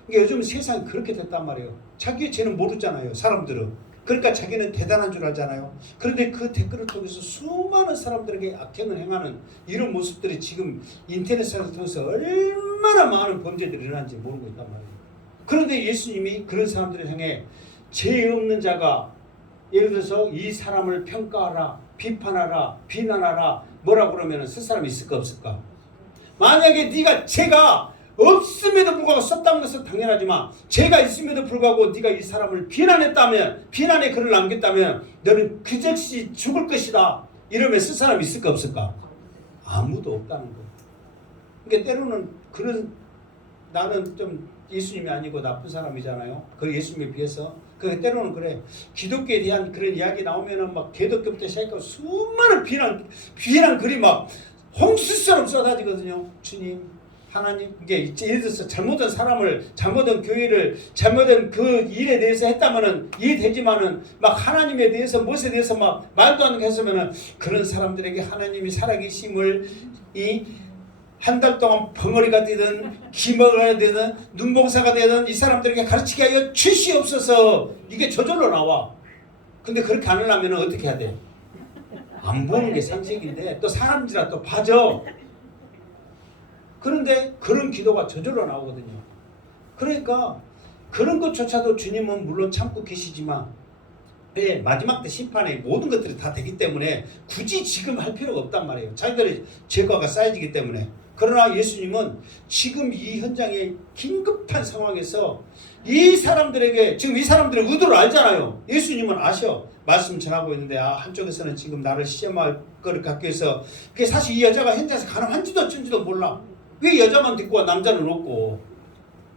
그러니까 요즘 세상이 그렇게 됐단 말이에요. 자기의 죄는 모르잖아요, 사람들은. 그러니까 자기는 대단한 줄 알잖아요. 그런데 그 댓글을 통해서 수많은 사람들에게 악행을 행하는 이런 모습들이 지금 인터넷상을 통해서 얼마나 많은 범죄들이 일어나는지 모르고 있단 말이에요. 그런데 예수님이 그런 사람들을 향해 죄 없는 자가 예를 들어서 이 사람을 평가하라, 비판하라, 비난하라 뭐라고 그러면 쓸 사람이 있을까 없을까? 만약에 네가 죄가 없음에도 불구하고 썼다는 것은 당연하지만 죄가 있음에도 불구하고 네가 이 사람을 비난했다면, 비난의 글을 남겼다면 너는 그 즉시 죽을 것이다 이러면 쓸 사람이 있을까 없을까? 아무도 없다는 거예요. 그러니까 때로는 그런 나는 좀 예수님이 아니고 나쁜 사람이잖아요. 그 예수님에 비해서. 그 때로는 그래. 기독교에 대한 그런 이야기 나오면은 막 개독교부터 시작해서 수많은 비난 글이 막 홍수처럼 쏟아지거든요. 주님, 하나님, 이게 예를 들어서 잘못한 사람을, 잘못한 교회를, 잘못한 그 일에 대해서 했다면은 이해되지만은 막 하나님에 대해서, 무엇에 대해서 막 말도 안 되게 했으면은 그런 사람들에게 하나님이 살아계심을 한 달 동안 벙어리가 되든 기머가 되든 눈봉사가 되든 이 사람들에게 가르치게 하여 주시옵소서. 이게 저절로 나와. 근데 그렇게 안 하려면 어떻게 해야 돼? 안 보는 게 상식인데 또 사람들아 또 봐줘. 그런데 그런 기도가 저절로 나오거든요. 그러니까 그런 것조차도 주님은 물론 참고 계시지만 마지막 때 심판에 모든 것들이 다 되기 때문에 굳이 지금 할 필요가 없단 말이에요. 자기들의 죄과가 쌓여지기 때문에. 그러나 예수님은 지금 이 현장의 긴급한 상황에서 이 사람들에게, 지금 이 사람들의 의도를 알잖아요. 예수님은 아셔. 말씀 전하고 있는데 한쪽에서는 지금 나를 시험할 거를 갖기 위해서, 그게 사실 이 여자가 현장에서 가능한지도 어쩐지도 몰라. 왜 여자만 듣고 남자는 없고.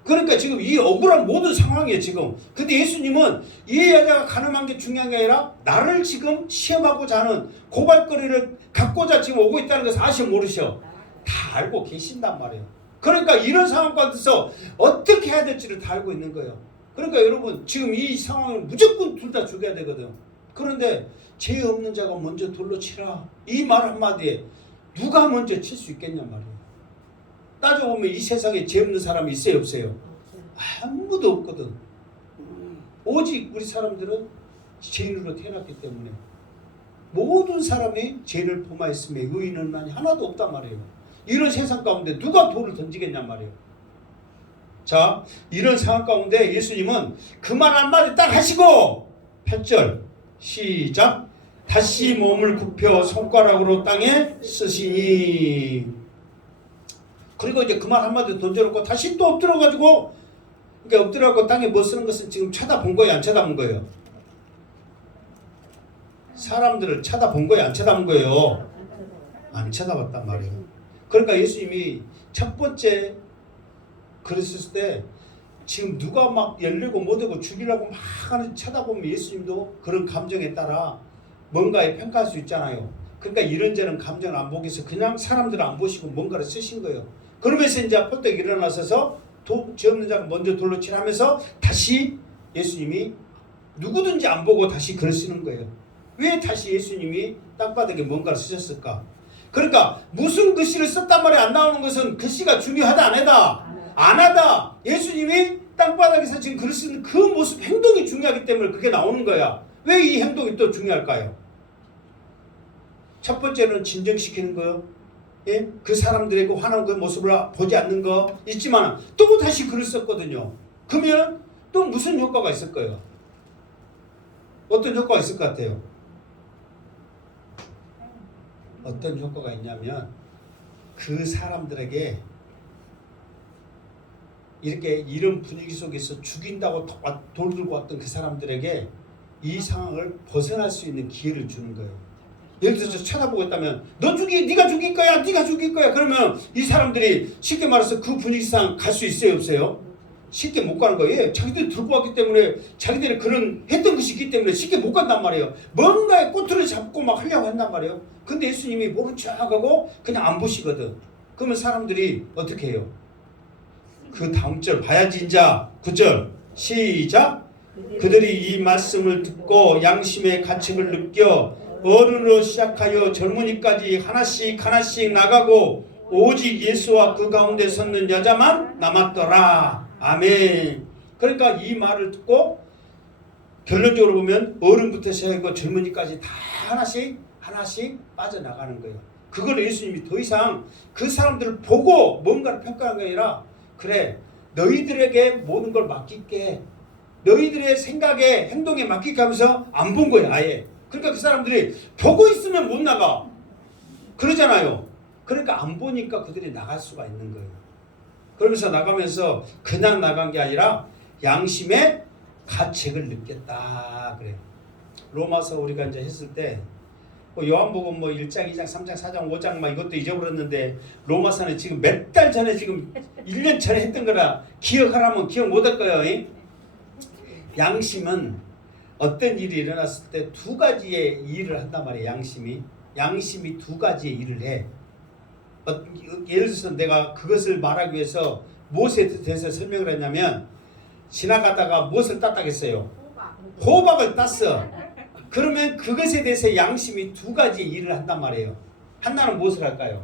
그러니까 지금 이 억울한 모든 상황이에요 지금. 근데 예수님은 이 여자가 가늠한 게 중요한 게 아니라 나를 지금 시험하고자 하는 고발거리를 갖고자 지금 오고 있다는 것을 아셔 모르셔? 다 알고 계신단 말이에요. 그러니까 이런 상황 가운데서 어떻게 해야 될지를 다 알고 있는 거예요. 그러니까 여러분 지금 이 상황을 무조건 둘 다 죽여야 되거든. 그런데 죄 없는 자가 먼저 돌로 치라, 이 말 한마디에 누가 먼저 칠 수 있겠냔 말이에요. 따져보면 이 세상에 죄 없는 사람이 있어요 없어요? 아무도 없거든. 오직 우리 사람들은 죄인으로 태어났기 때문에 모든 사람이 죄를 범하였음에 의인은 만이 하나도 없단 말이에요. 이런 세상 가운데 누가 돌을 던지겠냔 말이에요. 자, 이런 상황 가운데 예수님은 그 말 한마디 딱 하시고 8절 시작. 다시 몸을 굽혀 손가락으로 땅에 쓰시니. 그리고 이제 그 말 한마디 던져놓고 다시 또 엎드려가지고, 그러니까 엎드려가지고 땅에 뭐 쓰는 것은 지금 쳐다본 거예요 안 쳐다본 거예요? 사람들을 쳐다본 거예요 안 쳐다본 거예요? 안 쳐다봤단 말이에요. 그러니까 예수님이 첫 번째 그랬을 때 지금 누가 막 열리고 못하고 죽이려고 막 하는 쳐다보면 예수님도 그런 감정에 따라 뭔가에 평가할 수 있잖아요. 그러니까 이런저런 감정을 안 보기 위해서 그냥 사람들을 안 보시고 뭔가를 쓰신 거예요. 그러면서 이제 펄떡 일어나서서 죄 없는 자가 먼저 돌로 칠하면서 다시 예수님이 누구든지 안 보고 다시 글을 쓰는 거예요. 왜 다시 예수님이 땅바닥에 뭔가를 쓰셨을까? 그러니까 무슨 글씨를 썼단 말이 안 나오는 것은 글씨가 중요하다 안 하다? 안 하다. 예수님이 땅바닥에서 지금 글을 쓰는 그 모습, 행동이 중요하기 때문에 그게 나오는 거야. 왜 이 행동이 또 중요할까요? 첫 번째는 진정시키는 거요. 예? 그 사람들에게 화난 그 모습을 보지 않는 거 있지만 또 다시 글을 썼거든요. 그러면 또 무슨 효과가 있을 거예요? 어떤 효과가 있을 것 같아요? 어떤 효과가 있냐면 그 사람들에게 이렇게 이런 분위기 속에서 죽인다고 돌 들고 왔던 그 사람들에게 이 상황을 벗어날 수 있는 기회를 주는 거예요. 예를 들어서 쳐다보고 있다면 네가 죽일 거야, 네가 죽일 거야. 그러면 이 사람들이 쉽게 말해서 그 분위기상 갈 수 있어요 없어요? 쉽게 못 가는 거예요. 자기들이 들고 왔기 때문에, 자기들이 그런 했던 것이 있기 때문에 쉽게 못 간단 말이에요. 뭔가에 꼬투리를 잡고 막 하려고 한단 말이에요. 근데 예수님이 모른 척하고 그냥 안 보시거든. 그러면 사람들이 어떻게 해요? 그 다음 절 봐야지 인자. 9절 시작. 그들이 이 말씀을 듣고 양심의 가책을 느껴 어른으로 시작하여 젊은이까지 하나씩 하나씩 나가고 오직 예수와 그 가운데 섰는 여자만 남았더라. 아멘. 그러니까 이 말을 듣고 결론적으로 보면 어른부터 시작하고 젊은이까지 다 하나씩 빠져나가는 거예요. 그걸 예수님이 더 이상 그 사람들을 보고 뭔가를 평가한 게 아니라 그래 너희들에게 모든 걸 맡길게, 너희들의 생각에 행동에 맡길게 하면서 안 본 거예요. 아예. 그러니까 그 사람들이 보고 있으면 못 나가 그러잖아요. 그러니까 안 보니까 그들이 나갈 수가 있는 거예요. 그러면서 나가면서 그냥 나간 게 아니라 양심의 가책을 느꼈다 그래요. 로마서 우리가 이제 했을 때 요한복음 1장, 2장, 3장, 4장, 5장 막 이것도 잊어버렸는데 로마서는 지금 몇 달 전에 지금 1년 전에 했던 거라 기억하라면 기억 못할 거예요. 양심은 어떤 일이 일어났을 때 두 가지의 일을 한단 말이에요. 양심이 두 가지의 일을 해. 예를 들어서 내가 그것을 말하기 위해서 무엇에 대해서 설명을 했냐면 지나가다가 무엇을 땄다 했어요? 호박을 땄어. 그러면 그것에 대해서 양심이 두 가지 일을 한단 말이에요. 하나는 무엇을 할까요?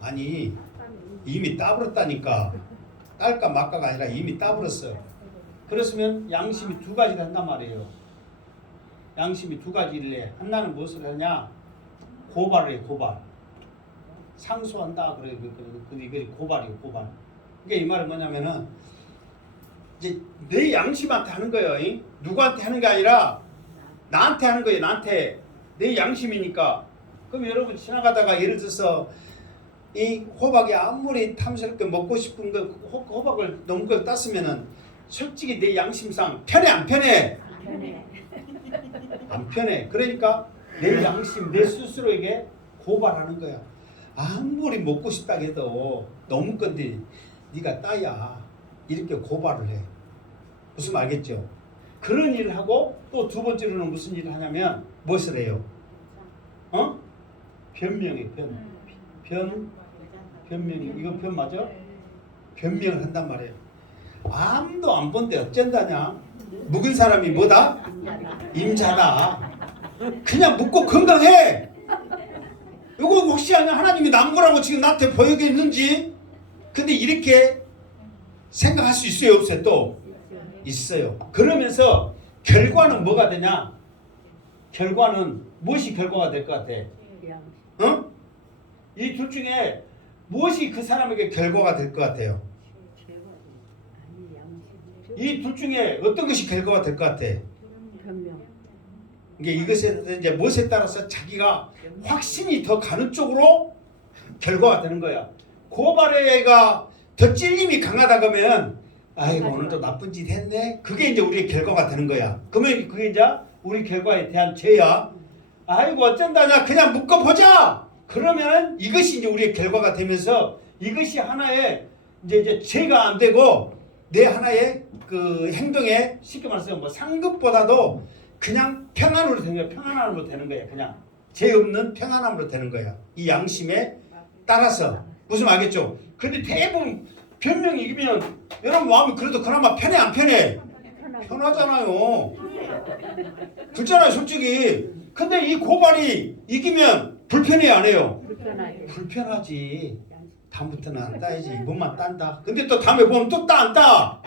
아니 이미 따버렸다니까. 딸까 말까가 아니라 이미 따버렸어. 그랬으면 양심이 두 가지를 한단 말이에요. 양심이 두 가지 일을 해. 하나는 무엇을 하냐? 고발을 해. 고발. 상소한다. 그래. 이게 고발이에요. 고발. 그러니까 이 말은 뭐냐면은 이제 내 양심한테 하는 거예요. 누구한테 하는 게 아니라 나한테 하는 거예요. 나한테. 내 양심이니까. 그럼 여러분 지나가다가 예를 들어서 이 호박이 아무리 탐스럽게 먹고 싶은 거 호박을 너무 걸 땄으면은 솔직히 내 양심상 편해 안 편해? 안 편해. 그러니까 내 양심 내 스스로에게 고발하는 거야. 아무리 먹고 싶다 해도 너무 건데 네가 따야 이렇게 고발을 해. 무슨 말 알겠죠? 그런 일을 하고 또 두 번째로는 무슨 일을 하냐면 무엇을 해요? 변명해. 변명이 이거 변 맞아? 변명을 한단 말이에요. 아무도 안 본데 어쩐다냐? 묵은 사람이 뭐다? 임자다. 그냥 묵고 건강해. 이거 혹시 아냐 하나님이 남 거라고 지금 나한테 보여겠는지? 근데 이렇게 생각할 수 있어요? 없어요? 또 있어요. 그러면서 결과는 뭐가 되냐? 결과는 무엇이 결과가 될 것 같아? 이 둘 중에 무엇이 그 사람에게 결과가 될 것 같아요? 이 둘 중에 어떤 것이 결과가 될 것 같아? 이게 이것에 이제 무엇에 따라서 자기가 확신이 더 가는 쪽으로 결과가 되는 거야. 고발의 애가 더 찔림이 강하다 그러면 아이고 오늘도 나쁜 짓 했네. 그게 이제 우리의 결과가 되는 거야. 그러면 그게 이제 우리 결과에 대한 죄야. 아이고 어쩐다냐 그냥 묶어보자. 그러면 이것이 이제 우리의 결과가 되면서 이것이 하나의 이제 죄가 안 되고 내 하나의 그 행동에 쉽게 말해서 상급보다도 그냥 평안으로 되는 거야. 평안함으로 되는 거야. 그냥 죄 없는 평안함으로 되는 거야. 이 양심에 따라서 무슨 말 알겠죠? 근데 대부분 변명이 이기면 여러분 마음이 그래도 그나마 편해 안 편해? 편하잖아요. 그렇잖아요 솔직히. 근데 이 고발이 이기면 불편해 안 해요? 불편하지. 다음부터는 안 따야지. 이번만 딴다. 근데 또 다음에 보면 또 따 안 따?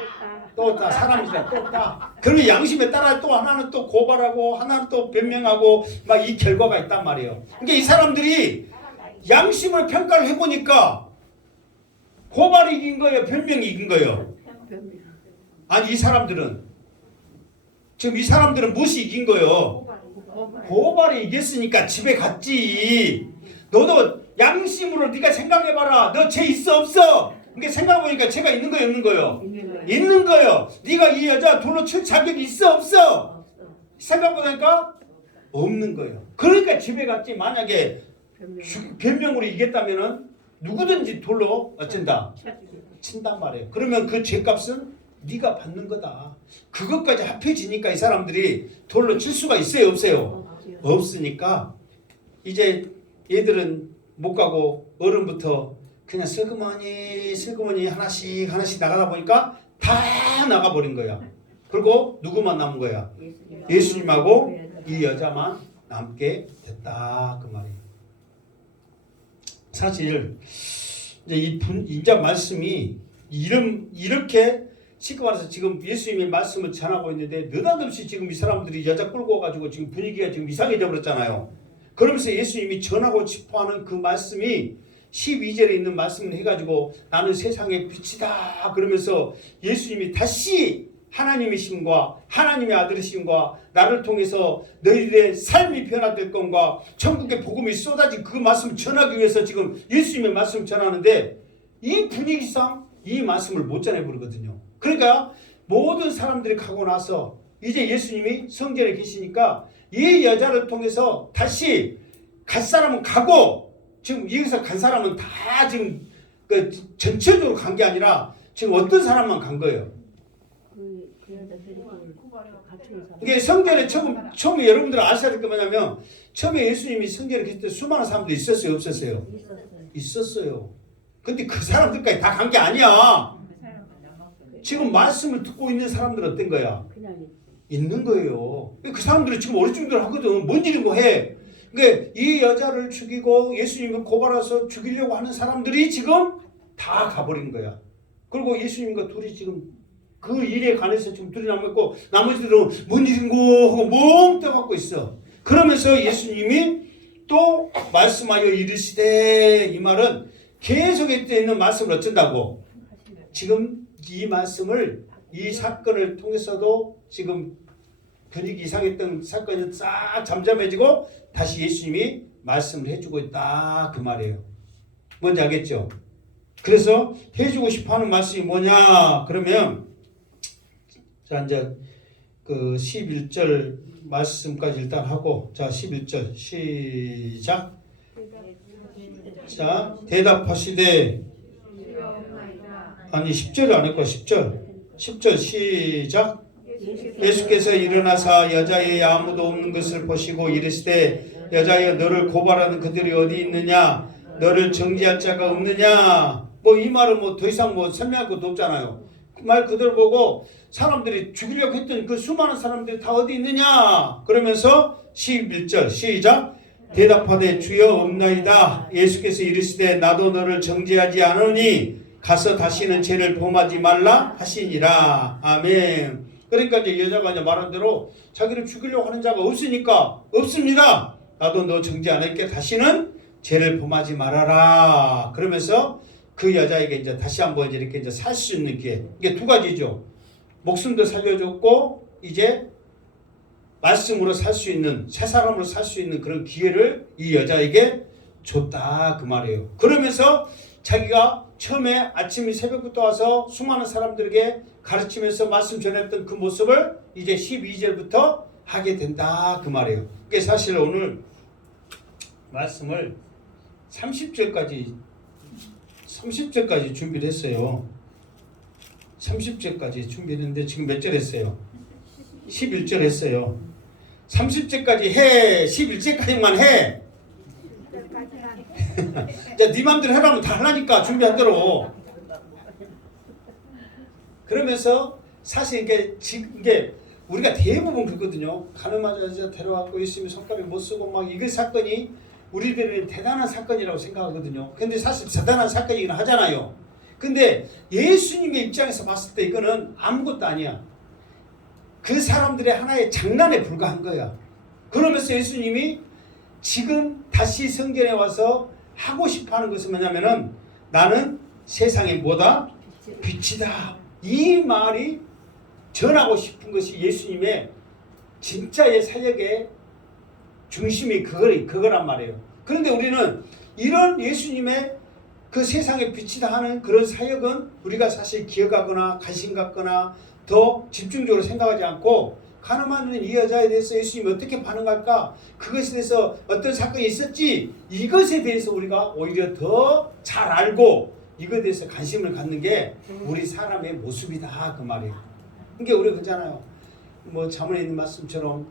또 따. 사람이니까 또 따. 그러면 양심에 따라 또 하나는 또 고발하고 하나는 또 변명하고 막 이 결과가 있단 말이에요. 그러니까 이 사람들이 양심을 평가를 해보니까 고발이 이긴 거예요? 변명이 이긴 거예요? 아니 이 사람들은 지금 이 사람들은 무엇이 이긴 거예요? 고발이 이겼으니까 집에 갔지. 너도 양심으로 네가 생각해봐라. 너 죄 있어 없어? 그러니까 생각해보니까 죄가 있는 거예요 없는 거예요? 있는 거예요. 네가 이 여자 돌로 칠 자격이 있어 없어? 생각해보니까 없는 거예요. 그러니까 집에 갔지. 만약에 변명으로 이겼다면은 누구든지 돌로 어쩐다? 친단 말이에요. 그러면 그 죄값은 네가 받는 거다. 그것까지 합해지니까 이 사람들이 돌로 칠 수가 있어요 없어요? 없으니까 이제 얘들은 못 가고 어른부터 그냥 슬그머니 하나씩 나가다 보니까 다 나가버린 거야. 그리고 누구만 남은 거야? 예수님하고 이 여자만 남게 됐다 그 말이에요. 사실 이제 이제 말씀이 이렇게 쉽게 말해서 지금 예수님의 말씀을 전하고 있는데 느닷없이 지금 이 사람들이 여자 끌고 와가지고 지금 분위기가 지금 이상해져 버렸잖아요. 그러면서 예수님이 전하고 싶어하는 그 말씀이 12절에 있는 말씀을 해가지고 나는 세상의 빛이다 그러면서 예수님이 다시 하나님이심과 하나님의 아들이심과 나를 통해서 너희들의 삶이 변화될 건과 천국의 복음이 쏟아진 그 말씀을 전하기 위해서 지금 예수님의 말씀을 전하는데 이 분위기상 이 말씀을 못 전해버리거든요. 그러니까 모든 사람들이 가고 나서 이제 예수님이 성전에 계시니까 이 여자를 통해서 다시 갈 사람은 가고 지금 여기서 간 사람은 다 지금 그 전체적으로 간 게 아니라 지금 어떤 사람만 간 거예요. 이게 성전에 처음에 여러분들 아셔야 될 게 뭐냐면 처음에 예수님이 성전에 계실 때 수많은 사람들이 있었어요, 없었어요? 있었어요. 근데 그 사람들까지 다 간 게 아니야. 지금 말씀을 듣고 있는 사람들은 어떤 거야? 있는 거예요. 그 사람들이 지금 어리둥절하거든. 뭔 일인고 해. 그러니까 이 여자를 죽이고 예수님을 고발해서 죽이려고 하는 사람들이 지금 다 가버린 거야. 그리고 예수님과 둘이 지금 그 일에 관해서 지금 둘이 남아있고 나머지들은 뭔 일인고 하고 멍 떠갖고 있어. 그러면서 예수님이 또 말씀하여 이르시되 이 말은 계속해 있는 말씀을 어쩐다고? 지금 이 말씀을 이 사건을 통해서도 지금 분위기 이상했던 사건이 싹 잠잠해지고 다시 예수님이 말씀을 해주고 있다 그 말이에요. 뭔지 알겠죠? 그래서 해주고 싶어하는 말씀이 뭐냐 그러면 자 이제 그 11절 말씀까지 일단 하고 자 11절 시작. 자 대답하시되 아니 10절을 안 했고 10절 시작. 예수께서 일어나사 여자의 아무도 없는 것을 보시고 이르시되 여자여 너를 고발하는 그들이 어디 있느냐 너를 정죄할 자가 없느냐. 뭐 이 말은 뭐 더 이상 뭐 설명할 것도 없잖아요. 그 말 그대로 보고 사람들이 죽이려고 했던 그 수많은 사람들이 다 어디 있느냐 그러면서 11절 시작. 대답하되 주여 없나이다. 예수께서 이르시되 나도 너를 정죄하지 않으니 가서 다시는 죄를 범하지 말라 하시니라. 아멘. 그러니까 이제 여자가 이제 말한 대로 자기를 죽이려고 하는 자가 없으니까 없습니다. 나도 너 정죄 안 할게. 다시는 죄를 범하지 말아라. 그러면서 그 여자에게 이제 다시 한번 이렇게 이제 살 수 있는 기회. 이게 두 가지죠. 목숨도 살려줬고 이제 말씀으로 살 수 있는 새 사람으로 살 수 있는 그런 기회를 이 여자에게 줬다 그 말이에요. 그러면서 자기가 처음에 아침이 새벽부터 와서 수많은 사람들에게 가르치면서 말씀 전했던 그 모습을 이제 12절부터 하게 된다 그 말이에요. 그게 사실 오늘 말씀을 30절까지 준비를 했어요. 30절까지 준비를 했는데 지금 몇 절 했어요? 11절 했어요. 30절까지 해. 11절까지만 해. 야, 네 맘대로 하라면 다 하라니까 준비하도록. 그러면서 사실 이게 우리가 대부분 그거든요. 가늠하자 데려왔고 예수님이 손가락에 못 쓰고 막 이게 사건이 우리들은 대단한 사건이라고 생각하거든요. 근데 사실 대단한 사건이긴 하잖아요. 근데 예수님의 입장에서 봤을 때 이거는 아무것도 아니야. 그 사람들의 하나의 장난에 불과한 거야. 그러면서 예수님이 지금 다시 성전에 와서 하고 싶어하는 것은 뭐냐면은 나는 세상의 뭐다? 빛이다. 이 말이 전하고 싶은 것이 예수님의 진짜의 사역의 중심이 그거란 말이에요. 그런데 우리는 이런 예수님의 그 세상의 빛이다 하는 그런 사역은 우리가 사실 기억하거나 관심 갖거나 더 집중적으로 생각하지 않고 가늠하는 이 여자에 대해서 예수님이 어떻게 반응할까? 그것에 대해서 어떤 사건이 있었지? 이것에 대해서 우리가 오히려 더 잘 알고 이것에 대해서 관심을 갖는 게 우리 사람의 모습이다 그 말이에요. 그러니까 우리가 그러잖아요. 뭐 자문에 있는 말씀처럼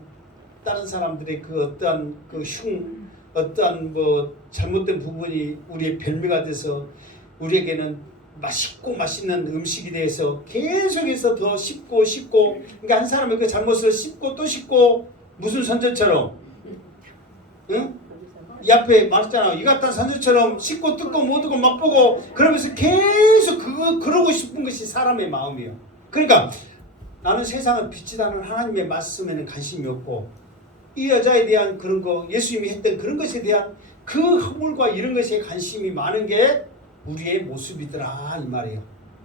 다른 사람들의 그 어떠한 그 어떠한 잘못된 부분이 우리의 별미가 돼서 우리에게는 맛있고 맛있는 음식이 돼서 계속해서 더 씹고 그러니까 한 사람의 그 잘못을 씹고 또 씹고 무슨 선전처럼 응? 이 앞에 말했잖아. 이 같은 선전처럼 씹고 뜯고 못 듣고 맛보고 그러면서 계속 그러고 싶은 것이 사람의 마음이에요. 그러니까 나는 세상을 비치다는 하나님의 말씀에는 관심이 없고 이 여자에 대한 그런 거 예수님이 했던 그런 것에 대한 그 허물과 이런 것에 관심이 많은 게 우리의 모습이더라 이 말이에요.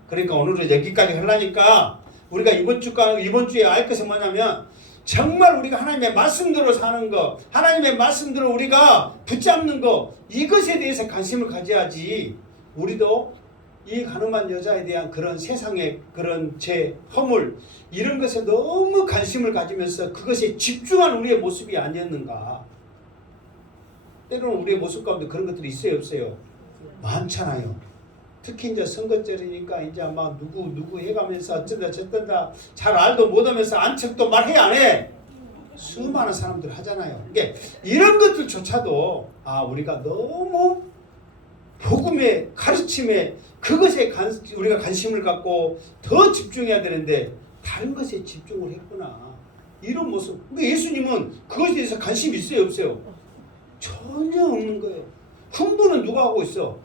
그러니까 오늘은 여기까지 하려니까 우리가 이번 주에 알 것은 뭐냐면 정말 우리가 하나님의 말씀대로 사는 거, 하나님의 말씀대로 우리가 붙잡는 거, 이것에 대해서 관심을 가져야지. 우리도 이 가늠한 여자에 대한 그런 세상의 그런 죄, 허물 이런 것에 너무 관심을 가지면서 그것에 집중한 우리의 모습이 아니었는가. 때로는 우리의 모습 가운데 그런 것들이 있어요, 없어요? 많잖아요. 특히 이제 선거철이니까 이제 막 누구 해가면서 어쩐다 저쩐다 잘 알도 못하면서 안척도 말해 안 해. 수많은 사람들 하잖아요. 이게 이런 것들조차도 우리가 너무 복음의 가르침에 그것에 우리가 관심을 갖고 더 집중해야 되는데 다른 것에 집중을 했구나. 이런 모습. 그러니까 예수님은 그것에 대해서 관심이 있어요, 없어요? 전혀 없는 거예요. 흥분은 누가 하고 있어?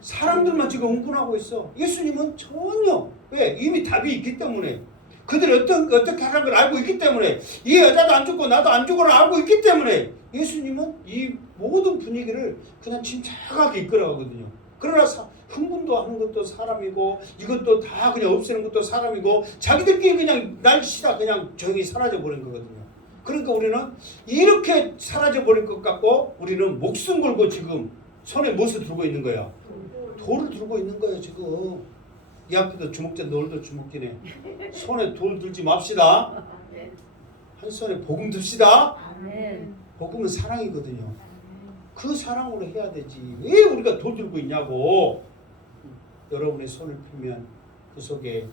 사람들만 지금 흥분하고 있어. 예수님은 전혀. 왜? 이미 답이 있기 때문에. 그들이 어떻게 하는 걸 알고 있기 때문에. 이 여자도 안 죽고 나도 안 죽고를 알고 있기 때문에 예수님은 이 모든 분위기를 그냥 침착하게 이끌어가거든요. 그러나 흥분도 하는 것도 사람이고 이것도 다 그냥 없애는 것도 사람이고 자기들끼리 그냥 날씨다 그냥 조용히 사라져버린 거거든요. 그러니까 우리는 이렇게 사라져버릴 것 같고 우리는 목숨 걸고 지금 손에 무엇을 들고 있는 거야? 돌을 들고 있는 거예요 지금. 이 앞에도 주먹진 너희도 주먹진해. 손에 돌 들지 맙시다. 한 손에 복음 듭시다. 복음은 사랑이거든요. 그 사랑으로 해야 되지. 왜 우리가 돌 들고 있냐고. 여러분의 손을 펴면 그 속에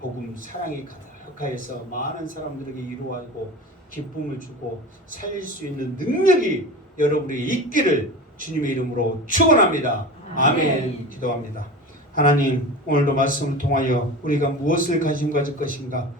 복음 사랑이 가득하여서 많은 사람들에게 위로하고 기쁨을 주고 살릴 수 있는 능력이 여러분에게 있기를 주님의 이름으로 축원합니다. 아멘. 기도합니다. 하나님, 오늘도 말씀을 통하여 우리가 무엇을 관심 가질 것인가,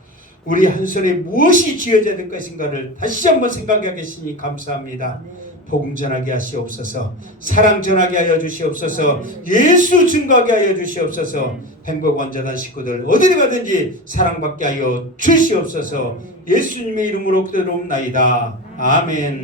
우리 한 손에 무엇이 쥐어져야 될 것인가를 다시 한번 생각하게 하시니 감사합니다. 복음 전하게 하시옵소서. 사랑 전하게 하여 주시옵소서. 예수 증거하게 하여 주시옵소서. 행복원자단 식구들 어디를 가든지 사랑받게 하여 주시옵소서. 예수님의 이름으로 기도드리옵나이다. 아멘.